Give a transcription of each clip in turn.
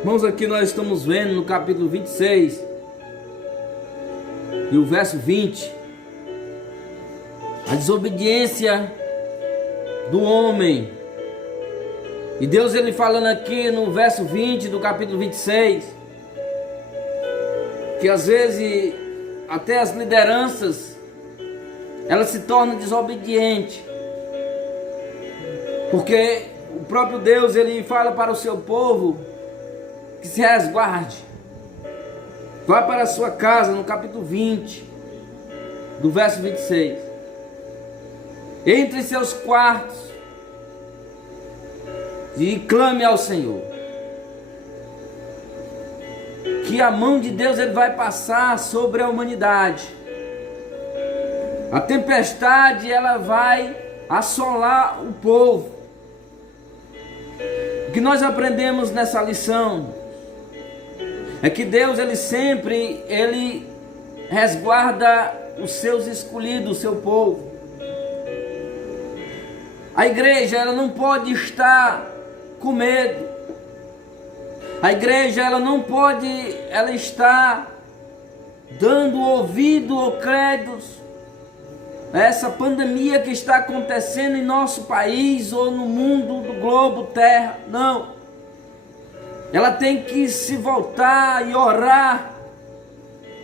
Irmãos, aqui nós estamos vendo no capítulo 26 e o verso 20, a desobediência do homem. E Deus ele falando aqui no verso 20 do capítulo 26, que às vezes até as lideranças elas se tornam desobedientes, porque o próprio Deus ele fala para o seu povo que se resguarde. Vá para a sua casa, no capítulo 20, do verso 26. Entre em seus quartos e clame ao Senhor. Que a mão de Deus ele vai passar sobre a humanidade. A tempestade ela vai assolar o povo. O que nós aprendemos nessa lição é que Deus ele sempre resguarda os seus escolhidos, o seu povo. A igreja ela não pode estar com medo. A igreja ela não pode estar dando ouvido ou créditos a essa pandemia que está acontecendo em nosso país ou no mundo do globo terra. Não. Ela tem que se voltar e orar,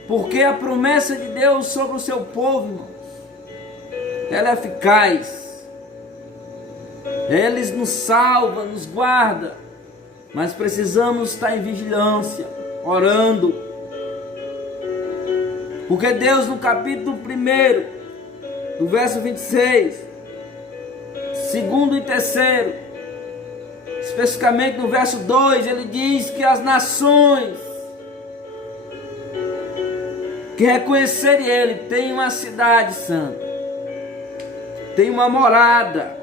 porque a promessa de Deus sobre o seu povo, irmãos, ela é eficaz. Ele nos salva, nos guarda, mas precisamos estar em vigilância, orando, porque Deus no capítulo 1, do verso 26, segundo e terceiro, especificamente no verso 2, ele diz que as nações que reconhecerem ele têm uma cidade santa, tem uma morada.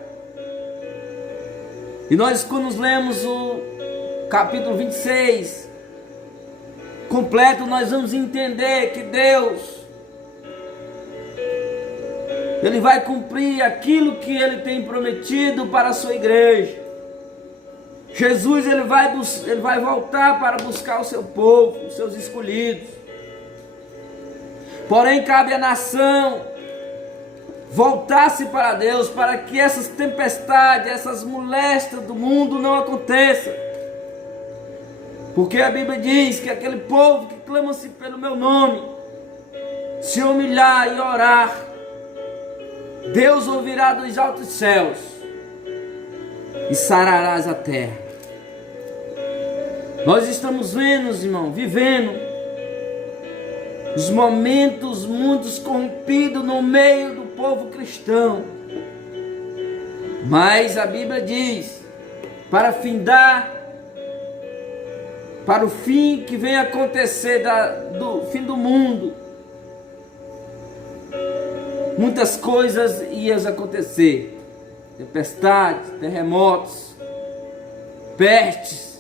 E nós, quando nos lemos o capítulo 26 completo, nós vamos entender que Deus ele vai cumprir aquilo que ele tem prometido para a sua igreja. Jesus ele vai voltar para buscar o seu povo, os seus escolhidos. Porém, cabe à nação voltar-se para Deus, para que essas tempestades, essas moléstias do mundo não aconteçam. Porque a Bíblia diz que aquele povo que clama-se pelo meu nome, se humilhar e orar, Deus ouvirá dos altos céus e sararás a terra. Nós estamos vivendo os momentos muito corrompidos no meio do povo cristão. Mas a Bíblia diz, para o fim que vem acontecer do fim do mundo, muitas coisas iam acontecer. Tempestades, terremotos, pestes.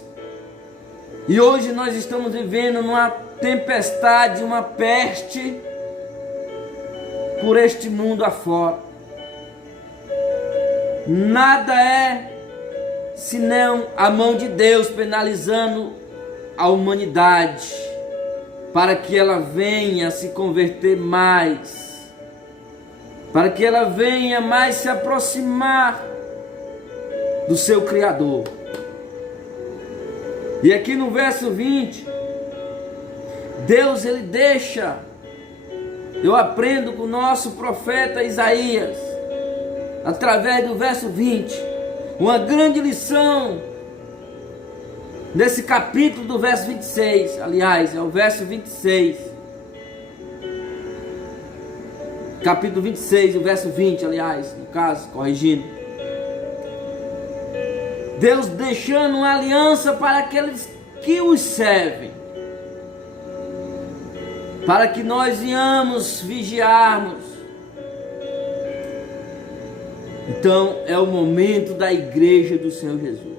E hoje nós estamos vivendo numa tempestade, uma peste por este mundo afora. Nada é senão a mão de Deus penalizando a humanidade para que ela venha se converter mais, para que ela venha mais se aproximar do seu Criador. E aqui no verso 20, Deus ele deixa, eu aprendo com o nosso profeta Isaías, através do verso 20, uma grande lição nesse capítulo do verso 26, aliás, é o verso 26, capítulo 26, o verso 20, aliás, no caso, corrigindo. Deus deixando uma aliança para aqueles que os servem, para que nós venhamos vigiarmos. Então é o momento da igreja do Senhor Jesus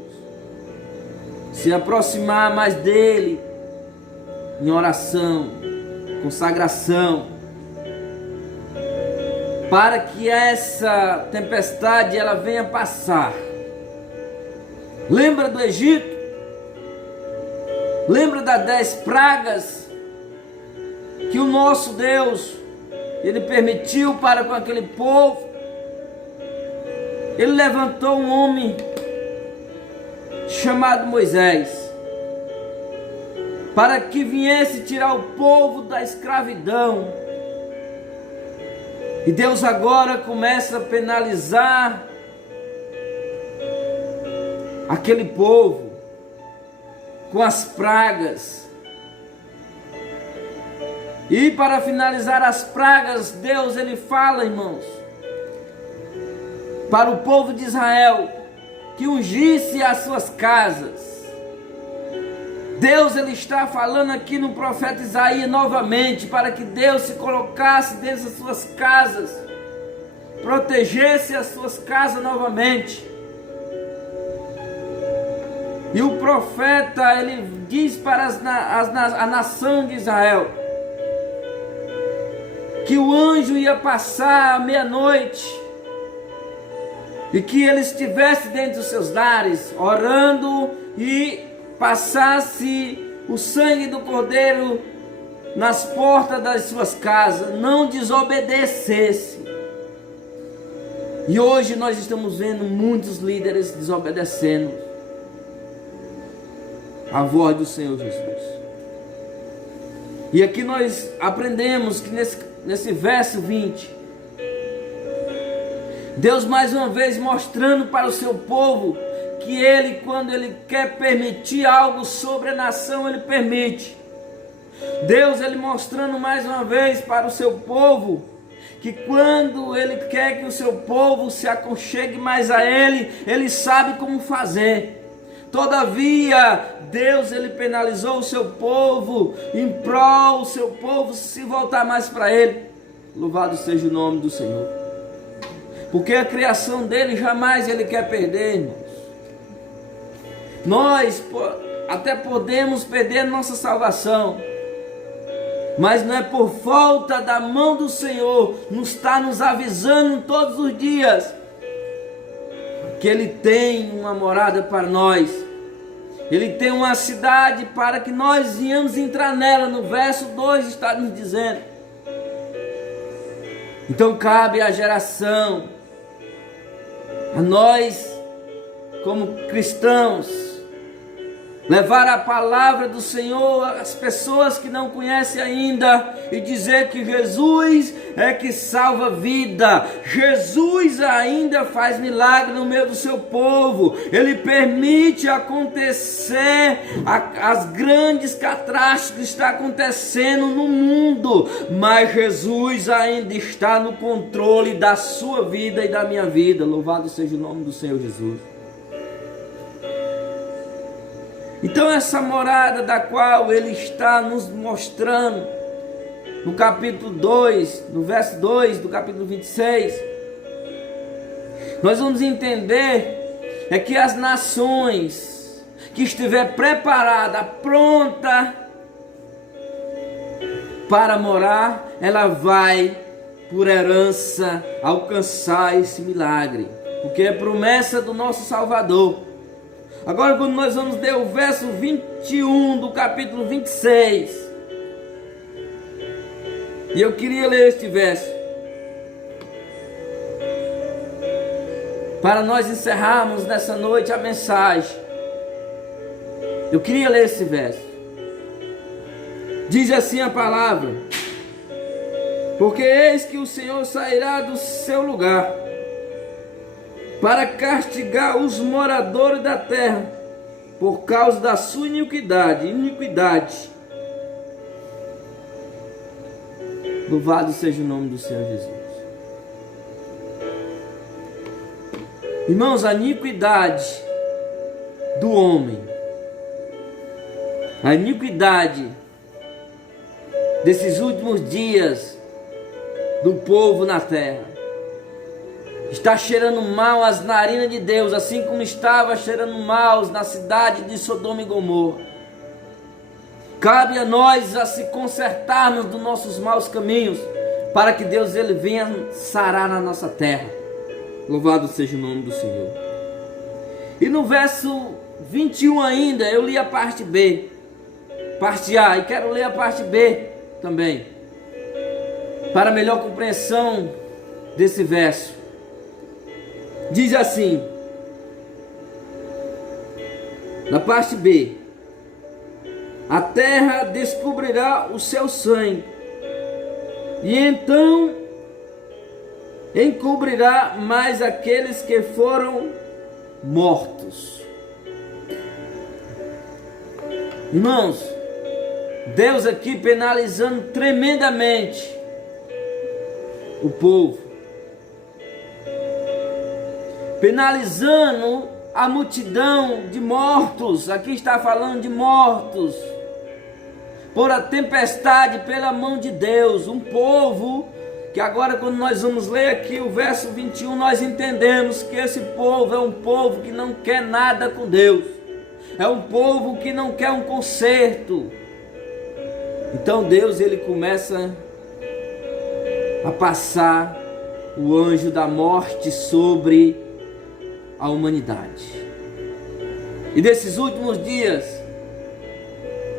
se aproximar mais dele em oração, consagração, para que essa tempestade ela venha passar. Lembra do Egito? Lembra das 10 pragas que o nosso Deus, Ele permitiu para com aquele povo? Ele levantou um homem chamado Moisés, para que viesse tirar o povo da escravidão. E Deus agora começa a penalizar aquele povo com as pragas. E para finalizar as pragas, Deus ele fala, irmãos, para o povo de Israel que ungisse as suas casas. Deus ele está falando aqui no profeta Isaías novamente, para que Deus se colocasse dentro das suas casas, protegesse as suas casas novamente. E o profeta ele diz para a nação de Israel que o anjo ia passar à meia-noite e que ele estivesse dentro dos seus lares orando e passasse o sangue do cordeiro nas portas das suas casas, não desobedecesse. E hoje nós estamos vendo muitos líderes desobedecendo a voz do Senhor Jesus. E aqui nós aprendemos que nesse verso 20, Deus mais uma vez mostrando para o seu povo que Ele, quando Ele quer permitir algo sobre a nação, Ele permite. Deus ele mostrando mais uma vez para o seu povo que quando Ele quer que o seu povo se aconchegue mais a Ele, Ele sabe como fazer. Todavia, Deus ele penalizou o seu povo em prol do seu povo se voltar mais para Ele. Louvado seja o nome do Senhor. Porque a criação dele jamais Ele quer perder, irmãos. Nós até podemos perder nossa salvação, mas não é por falta da mão do Senhor, está nos avisando todos os dias que Ele tem uma morada para nós. Ele tem uma cidade para que nós venhamos entrar nela. No verso 2 está nos dizendo. Então cabe à geração, a nós como cristãos, levar a palavra do Senhor às pessoas que não conhecem ainda e dizer que Jesus é que salva a vida. Jesus ainda faz milagre no meio do seu povo. Ele permite acontecer as grandes catástrofes que estão acontecendo no mundo, mas Jesus ainda está no controle da sua vida e da minha vida. Louvado seja o nome do Senhor Jesus. Então essa morada da qual Ele está nos mostrando, no capítulo 2, no verso 2 do capítulo 26, nós vamos entender é que as nações que estiver preparada, pronta para morar, ela vai por herança alcançar esse milagre, porque é promessa do nosso Salvador. Agora quando nós vamos ler o verso 21 do capítulo 26, e eu queria ler este verso, para nós encerrarmos nessa noite a mensagem. Eu queria ler esse verso. Diz assim a palavra: porque eis que o Senhor sairá do seu lugar para castigar os moradores da terra por causa da sua iniquidade. Louvado seja o nome do Senhor Jesus. Irmãos, a iniquidade do homem, a iniquidade desses últimos dias do povo na terra, está cheirando mal as narinas de Deus, assim como estava cheirando mal na cidade de Sodoma e Gomorra. Cabe a nós a se consertarmos dos nossos maus caminhos, para que Deus ele venha sarar na nossa terra. Louvado seja o nome do Senhor. E no verso 21 ainda, eu li a parte B. parte A, e quero ler a parte B também, para melhor compreensão desse verso. Diz assim, na parte B: a terra descobrirá o seu sangue, e então encobrirá mais aqueles que foram mortos. Irmãos, Deus aqui penalizando tremendamente o povo, penalizando a multidão de mortos. Aqui está falando de mortos por a tempestade, pela mão de Deus. Um povo que agora, quando nós vamos ler aqui o verso 21, nós entendemos que esse povo é um povo que não quer nada com Deus, é um povo que não quer um conserto. Então Deus, ele começa a passar o anjo da morte sobre a humanidade. E nesses últimos dias,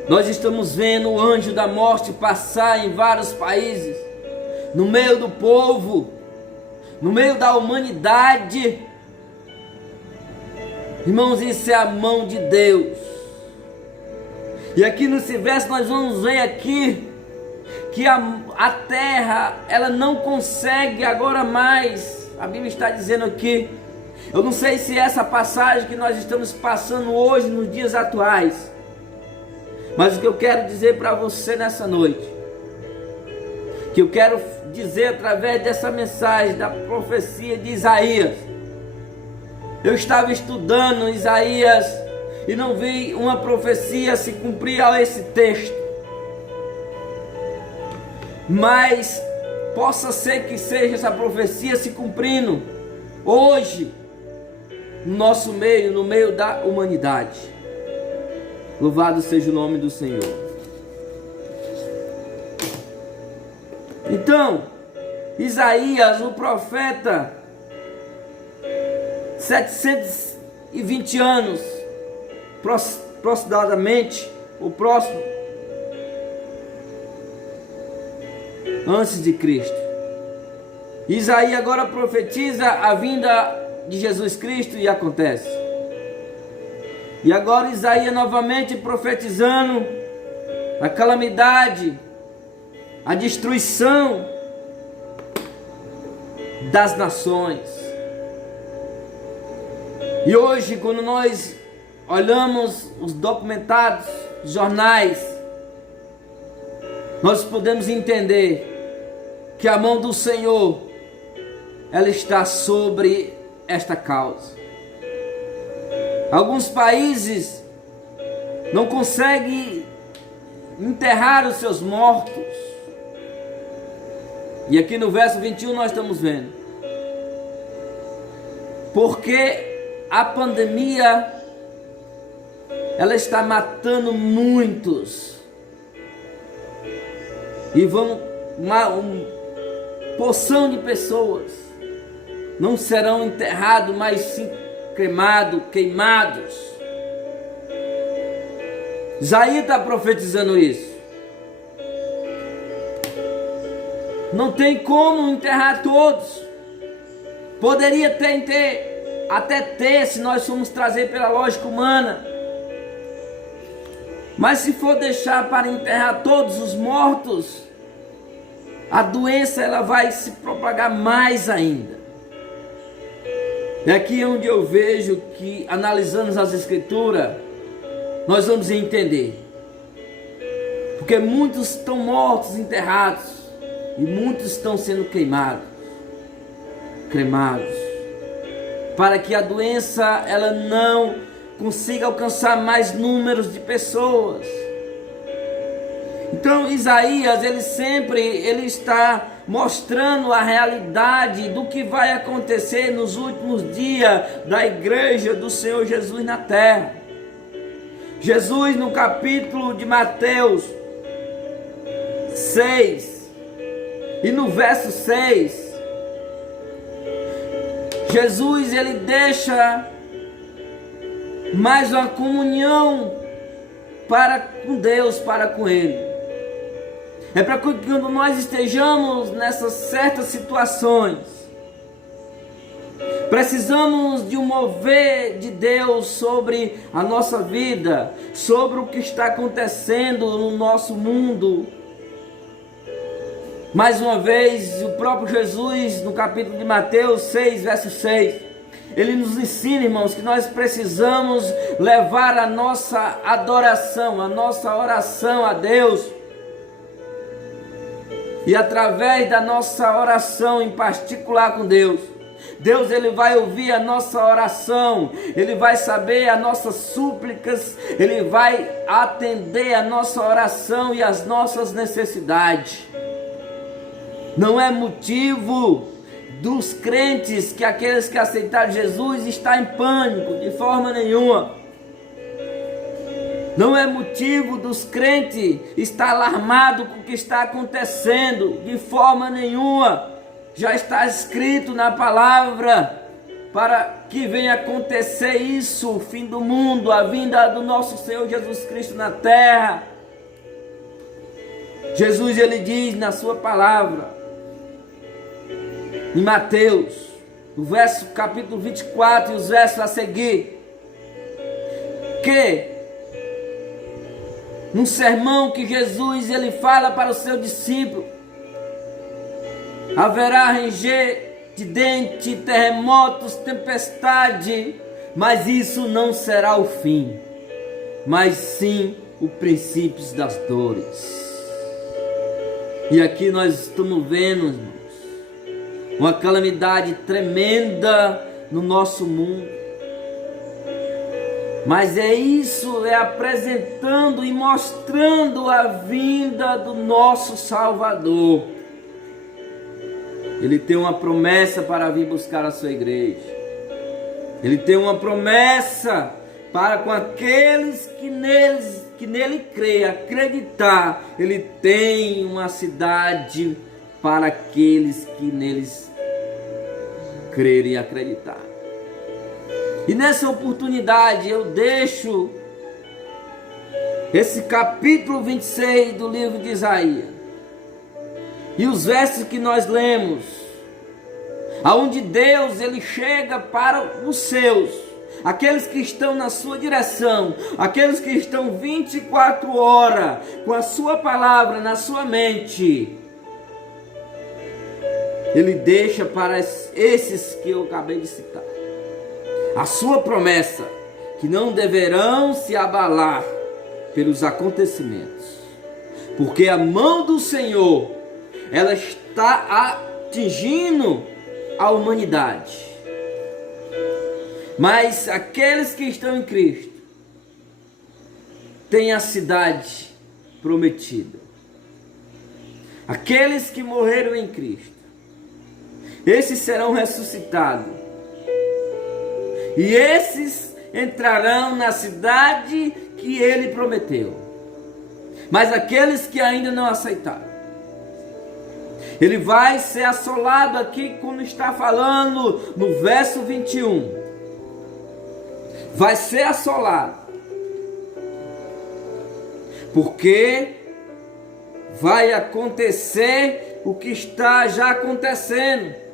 nós estamos vendo o anjo da morte passar em vários países, no meio do povo, no meio da humanidade. Irmãos, isso é a mão de Deus. E aqui nesse verso nós vamos ver aqui que a terra, ela não consegue agora mais. A Bíblia está dizendo aqui, eu não sei se essa passagem que nós estamos passando hoje, nos dias atuais, mas o que eu quero dizer para você nessa noite, que eu quero dizer através dessa mensagem da profecia de Isaías. Eu estava estudando Isaías e não vi uma profecia se cumprir a esse texto, mas possa ser que seja essa profecia se cumprindo hoje no nosso meio, no meio da humanidade. Louvado seja o nome do Senhor. Então, Isaías, o profeta, 720 anos, aproximadamente, o próximo, antes de Cristo. Isaías agora profetiza a vinda de Jesus Cristo e acontece. E agora Isaías novamente profetizando a calamidade, a destruição das nações. E hoje, quando nós olhamos os documentários, jornais, nós podemos entender que a mão do Senhor, ela está sobre esta causa. Alguns países não conseguem enterrar os seus mortos. E aqui no verso 21 nós estamos vendo, porque a pandemia, ela está matando muitos, e uma porção de pessoas não serão enterrados, mas sim cremados, queimados. Isaías está profetizando isso. Não tem como enterrar todos. Poderia até ter, se nós formos trazer pela lógica humana. Mas se for deixar para enterrar todos os mortos, a doença, ela vai se propagar mais ainda. É aqui onde eu vejo que, analisando as Escrituras, nós vamos entender. Porque muitos estão mortos, enterrados, e muitos estão sendo queimados, cremados, para que a doença, ela não consiga alcançar mais números de pessoas. Então Isaías, ele está mostrando a realidade do que vai acontecer nos últimos dias da igreja do Senhor Jesus na terra. Jesus, no capítulo de Mateus 6 e no verso 6, Jesus, ele deixa mais uma comunhão para com Deus, para com Ele. É para que quando nós estejamos nessas certas situações, precisamos de um mover de Deus sobre a nossa vida, sobre o que está acontecendo no nosso mundo. Mais uma vez, o próprio Jesus, no capítulo de Mateus 6, verso 6, ele nos ensina, irmãos, que nós precisamos levar a nossa adoração, a nossa oração a Deus. E através da nossa oração em particular com Deus, Deus ele vai ouvir a nossa oração, Ele vai saber as nossas súplicas, Ele vai atender a nossa oração e as nossas necessidades. Não é motivo dos crentes que aqueles que aceitaram Jesus está em pânico, de forma nenhuma. Não é motivo dos crentes estar alarmado com o que está acontecendo, de forma nenhuma. Já está escrito na palavra para que venha acontecer isso, o fim do mundo, a vinda do nosso Senhor Jesus Cristo na terra. Jesus ele diz na sua palavra, em Mateus, no verso capítulo 24 e os versos a seguir, que num sermão que Jesus ele fala para o seu discípulo, haverá ranger de dente, terremotos, tempestade, mas isso não será o fim, mas sim o princípio das dores. E aqui nós estamos vendo, irmãos, uma calamidade tremenda no nosso mundo. Mas é isso, é apresentando e mostrando a vinda do nosso Salvador. Ele tem uma promessa para vir buscar a sua igreja. Ele tem uma promessa para com aqueles que nele creem, acreditar. Ele tem uma cidade para aqueles que neles crerem e acreditar. E nessa oportunidade eu deixo esse capítulo 26 do livro de Isaías e os versos que nós lemos, aonde Deus ele chega para os seus, aqueles que estão na sua direção, aqueles que estão 24 horas com a sua palavra na sua mente. Ele deixa para esses que eu acabei de citar a sua promessa, que não deverão se abalar pelos acontecimentos, porque a mão do Senhor, ela está atingindo a humanidade. Mas aqueles que estão em Cristo têm a cidade prometida. Aqueles que morreram em Cristo, esses serão ressuscitados. E esses entrarão na cidade que ele prometeu. Mas aqueles que ainda não aceitaram, ele vai ser assolado aqui, como está falando no verso 21. Vai ser assolado. Porque vai acontecer o que está já acontecendo.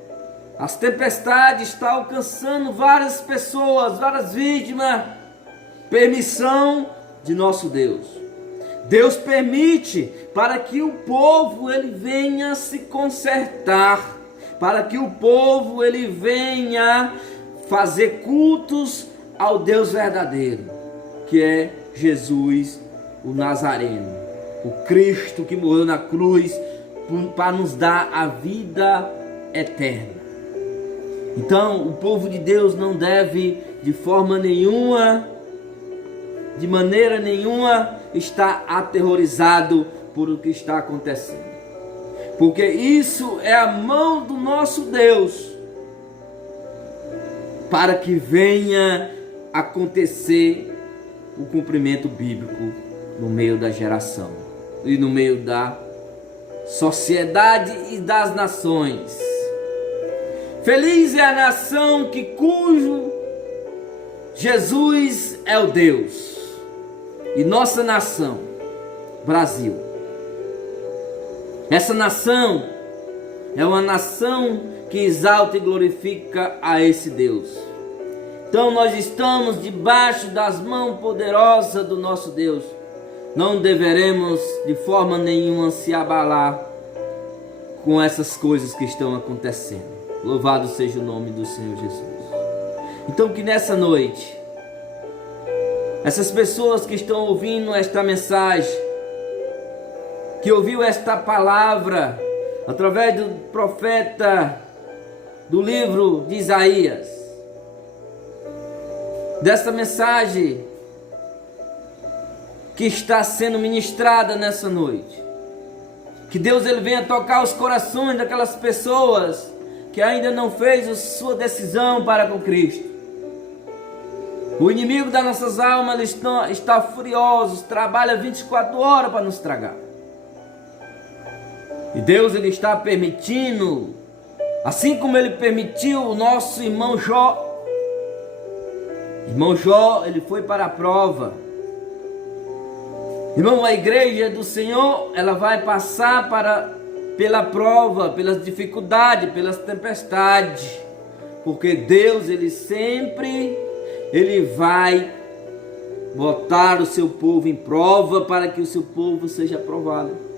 As tempestades estão alcançando várias pessoas, várias vítimas. Permissão de nosso Deus. Deus permite para que o povo ele venha se consertar, para que o povo ele venha fazer cultos ao Deus verdadeiro, que é Jesus, o Nazareno, o Cristo que morreu na cruz para nos dar a vida eterna. Então, o povo de Deus não deve, de forma nenhuma, de maneira nenhuma, estar aterrorizado por o que está acontecendo. Porque isso é a mão do nosso Deus para que venha acontecer o cumprimento bíblico no meio da geração e no meio da sociedade e das nações. Feliz é a nação cujo Jesus é o Deus. e nossa nação, Brasil. Essa nação é uma nação que exalta e glorifica a esse Deus. Então nós estamos debaixo das mãos poderosas do nosso Deus. Não deveremos de forma nenhuma se abalar com essas coisas que estão acontecendo. Louvado seja o nome do Senhor Jesus. Então que nessa noite, essas pessoas que estão ouvindo esta mensagem, que ouviu esta palavra através do profeta do livro de Isaías, dessa mensagem que está sendo ministrada nessa noite, que Deus ele venha tocar os corações daquelas pessoas que ainda não fez a sua decisão para com Cristo. O inimigo das nossas almas está furioso, trabalha 24 horas para nos tragar. E Deus ele está permitindo, assim como ele permitiu o nosso irmão Jó. Irmão Jó, ele foi para a prova. Irmão, a igreja do Senhor, ela vai passar pela prova, pelas dificuldades, pelas tempestades. Porque Deus, ele vai botar o seu povo em prova para que o seu povo seja aprovado.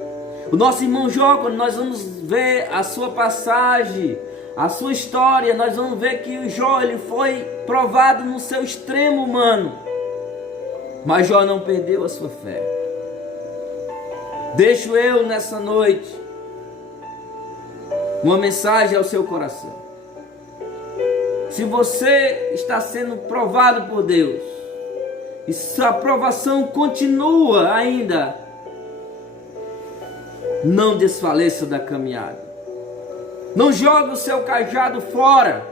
O nosso irmão Jó, quando nós vamos ver a sua passagem, a sua história, nós vamos ver que o Jó ele foi provado no seu extremo humano. Mas Jó não perdeu a sua fé. Deixo eu nessa noite uma mensagem ao seu coração. Se você está sendo provado por Deus e sua aprovação continua ainda, não desfaleça da caminhada. Não jogue o seu cajado fora,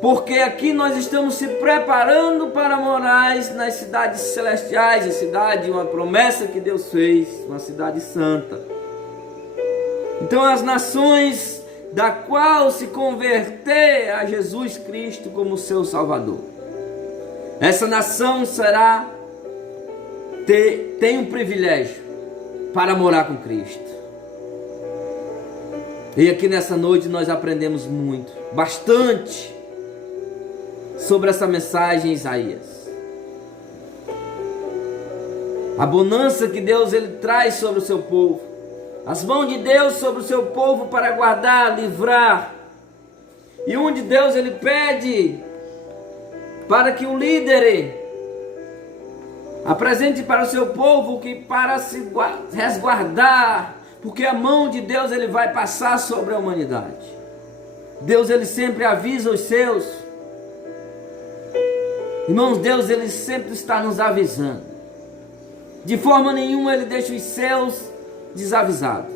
porque aqui nós estamos se preparando para morar nas cidades celestiais, a cidade, uma promessa que Deus fez, uma cidade santa. Então as nações da qual se converter a Jesus Cristo como seu Salvador, essa nação tem um privilégio para morar com Cristo. E aqui nessa noite nós aprendemos muito, bastante, sobre essa mensagem em Isaías. A bonança que Deus ele traz sobre o seu povo, as mãos de Deus sobre o seu povo para guardar, livrar. E onde Deus ele pede para que o líder apresente para o seu povo que para se resguardar, porque a mão de Deus ele vai passar sobre a humanidade. Deus ele sempre avisa os seus. Irmãos, Deus ele sempre está nos avisando. De forma nenhuma ele deixa os seus desavisados.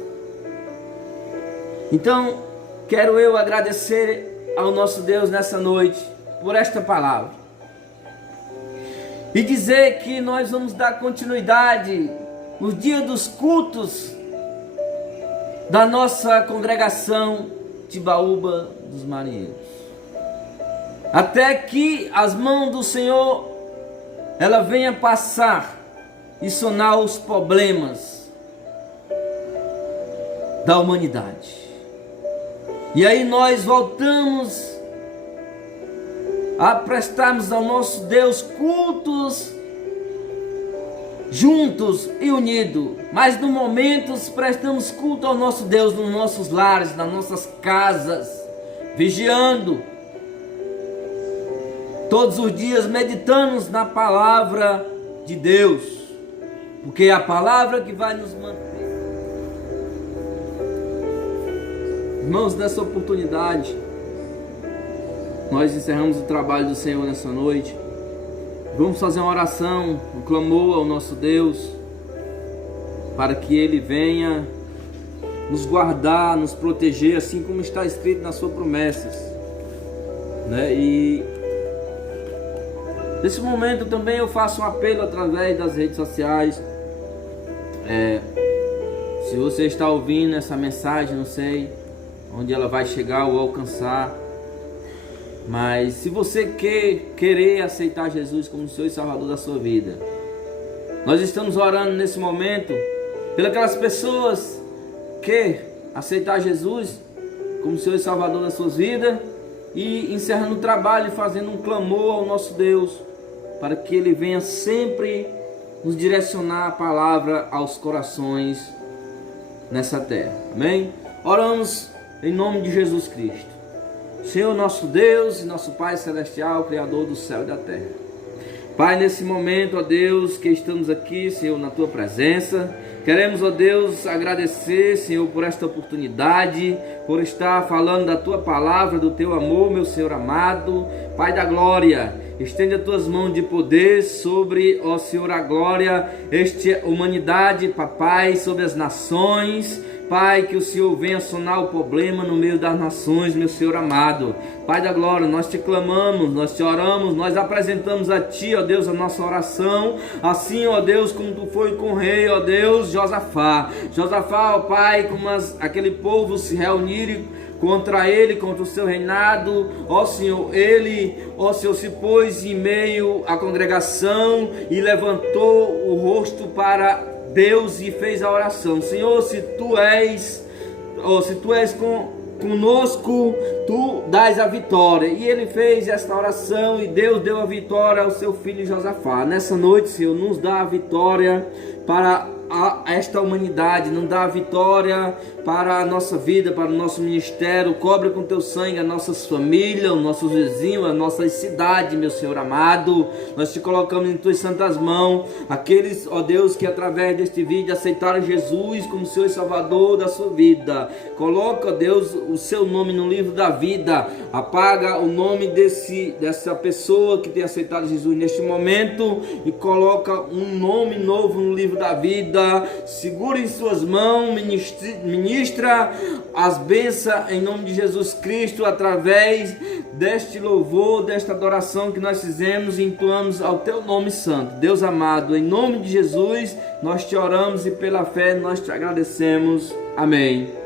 Então, quero eu agradecer ao nosso Deus nessa noite por esta palavra. E dizer que nós vamos dar continuidade nos dias dos cultos da nossa congregação Timbaúba dos Marinheiros. Até que as mãos do Senhor ela venha passar e sanar os problemas da humanidade. E aí nós voltamos a prestarmos ao nosso Deus cultos juntos e unidos. Mas no momento prestamos culto ao nosso Deus nos nossos lares, nas nossas casas, vigiando. Todos os dias meditamos na palavra de Deus, porque é a palavra que vai nos manter. Irmãos, nessa oportunidade, nós encerramos o trabalho do Senhor nessa noite. Vamos fazer uma oração, um clamor ao nosso Deus, para que Ele venha nos guardar, nos proteger, assim como está escrito nas suas promessas, né? E nesse momento também eu faço um apelo através das redes sociais. Se você está ouvindo essa mensagem, não sei onde ela vai chegar ou alcançar, mas se você querer aceitar Jesus como Senhor e Salvador da sua vida, Nós estamos orando nesse momento pelas pessoas que aceitar Jesus como Senhor e Salvador das suas vidas e encerrando o trabalho e fazendo um clamor ao nosso Deus para que Ele venha sempre nos direcionar a palavra aos corações nessa terra. Amém? Oramos em nome de Jesus Cristo, Senhor nosso Deus e nosso Pai Celestial, Criador do céu e da terra. Pai, nesse momento, ó Deus, que estamos aqui, Senhor, na Tua presença, queremos, ó Deus, agradecer, Senhor, por esta oportunidade, por estar falando da Tua palavra, do Teu amor, meu Senhor amado. Pai da glória, estende as Tuas mãos de poder sobre, ó Senhor, a glória, esta humanidade, papai, sobre as nações. Pai, que o Senhor venha sanar o problema no meio das nações, meu Senhor amado. Pai da glória, nós te clamamos, nós te oramos, nós apresentamos a Ti, ó Deus, a nossa oração, assim, ó Deus, como Tu foi com o rei, ó Deus, Josafá. Josafá, ó Pai, como aquele povo se reunirem contra ele, contra o seu reinado, ó Senhor, ele, ó Senhor, se pôs em meio à congregação e levantou o rosto para Deus e fez a oração. Senhor, se Tu és conosco, Tu dás a vitória. E ele fez esta oração e Deus deu a vitória ao seu filho Josafá. Nessa noite, Senhor, nos dá a vitória para esta humanidade, não dá a vitória para a nossa vida, para o nosso ministério. Cobre com Teu sangue as nossas famílias, os nossos vizinhos, as nossas cidades, meu Senhor amado. Nós te colocamos em Tuas santas mãos, aqueles, ó Deus, que através deste vídeo aceitaram Jesus como Senhor e Salvador da sua vida. Coloca, ó Deus, o seu nome no livro da vida. Apaga o nome dessa pessoa que tem aceitado Jesus neste momento e coloca um nome novo no livro da vida. Segura em suas mãos, ministra as bênçãos em nome de Jesus Cristo, através deste louvor, desta adoração que nós fizemos e entoamos ao Teu nome santo. Deus amado, em nome de Jesus, nós te oramos e pela fé nós te agradecemos. Amém.